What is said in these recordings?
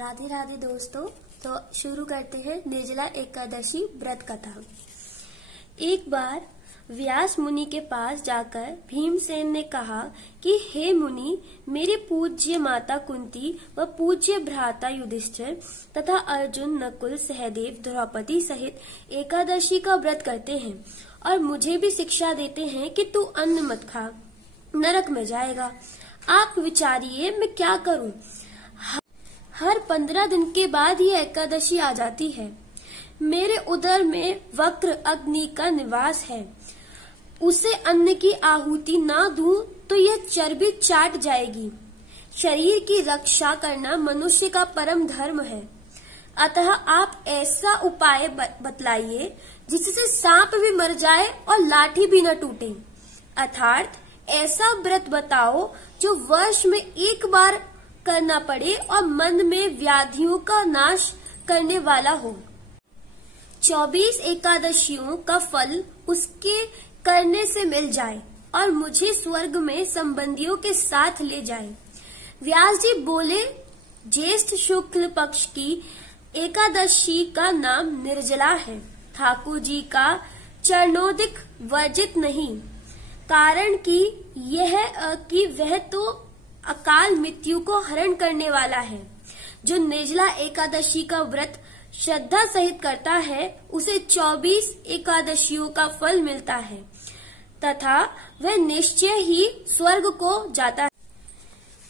राधे राधे दोस्तों। तो शुरू करते हैं निर्जला एकादशी व्रत कथा। एक बार व्यास मुनि के पास जाकर भीमसेन ने कहा कि हे मुनि, मेरे पूज्य माता कुंती व पूज्य भ्राता युधिष्ठिर तथा अर्जुन, नकुल, सहदेव, द्रौपदी सहित एकादशी का व्रत करते हैं और मुझे भी शिक्षा देते हैं कि तू अन्न मत खा, नरक में जाएगा। आप विचारिए मैं क्या करूं? हर 15 दिन के बाद ये एकादशी आ जाती है। मेरे उदर में वक्र अग्नि का निवास है। उसे अन्न की आहुति ना दूं तो यह चर्बी चाट जाएगी। शरीर की रक्षा करना मनुष्य का परम धर्म है। अतः आप ऐसा उपाय बतलाइए जिससे सांप भी मर जाए और लाठी भी न टूटे। अर्थात ऐसा व्रत बताओ जो वर्ष में एक बार करना पड़े और मन में व्याधियों का नाश करने वाला हो। 24 एकादशियों का फल उसके करने से मिल जाए और मुझे स्वर्ग में संबंधियों के साथ ले जाए। व्यास जी बोले, ज्येष्ठ शुक्ल पक्ष की एकादशी का नाम निर्जला है। ठाकुर जी का चरणोदिक वर्जित नहीं, कारण कि वह तो अकाल मृत्यु को हरण करने वाला है। जो निर्जला एकादशी का व्रत श्रद्धा सहित करता है उसे 24 एकादशियों का फल मिलता है तथा वह निश्चय ही स्वर्ग को जाता है।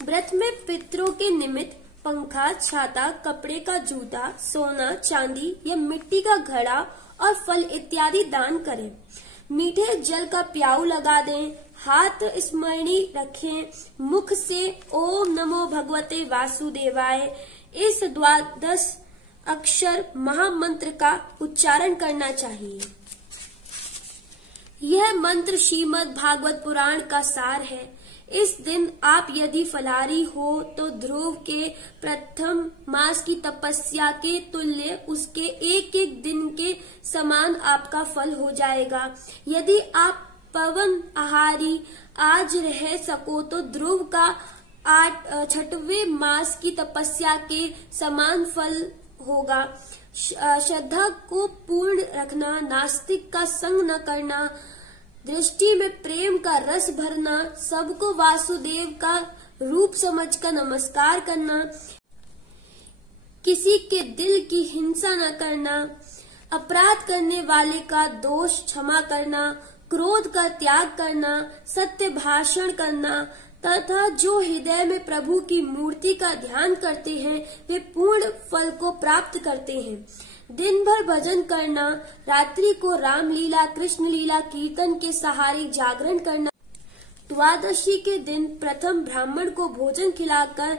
व्रत में पितरों के निमित्त पंखा, छाता, कपड़े का जूता, सोना, चांदी या मिट्टी का घड़ा और फल इत्यादि दान करें। मीठे जल का प्याऊ लगा दें, हाथ स्मरणी रखें, मुख से ओम नमो भगवते वासुदेवाय इस 12 अक्षर महामंत्र का उच्चारण करना चाहिए। यह मंत्र श्रीमद् भागवत पुराण का सार है। इस दिन आप यदि फलाहारी हो तो ध्रुव के प्रथम मास की तपस्या के तुल्य उसके एक दिन के समान आपका फल हो जाएगा। यदि आप पवन आहारी आज रह सको तो ध्रुव का 6वें मास की तपस्या के समान फल होगा। श्रद्धा को पूर्ण रखना, नास्तिक का संग न करना, दृष्टि में प्रेम का रस भरना, सबको वासुदेव का रूप समझकर नमस्कार करना, किसी के दिल की हिंसा न करना, अपराध करने वाले का दोष क्षमा करना, क्रोध का त्याग करना, सत्य भाषण करना तथा जो हृदय में प्रभु की मूर्ति का ध्यान करते हैं वे पूर्ण फल को प्राप्त करते हैं। दिन भर भजन करना, रात्रि को रामलीला, कृष्ण लीला कीर्तन के सहारे जागरण करना, द्वादशी के दिन प्रथम ब्राह्मण को भोजन खिलाकर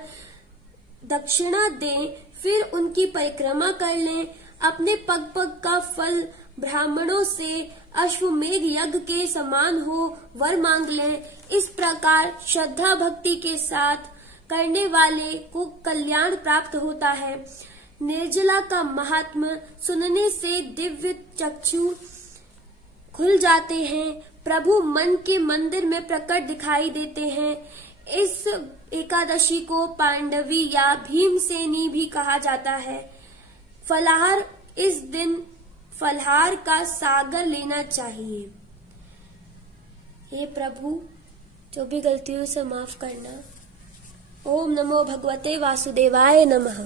दक्षिणा दें, फिर उनकी परिक्रमा कर लें, अपने पग पग का फल ब्राह्मणों से अश्वमेध यज्ञ के समान हो वर मांग लें। इस प्रकार श्रद्धा भक्ति के साथ करने वाले को कल्याण प्राप्त होता है। निर्जला का महात्म्य सुनने से दिव्य चक्षु खुल जाते हैं, प्रभु मन के मंदिर में प्रकट दिखाई देते हैं। इस एकादशी को पांडवी या भीमसेनी भी कहा जाता है। फलाहार, इस दिन फलहार का सागर लेना चाहिए। हे प्रभु, जो भी गलतियों से माफ करना। ओम नमो भगवते वासुदेवाय नमः।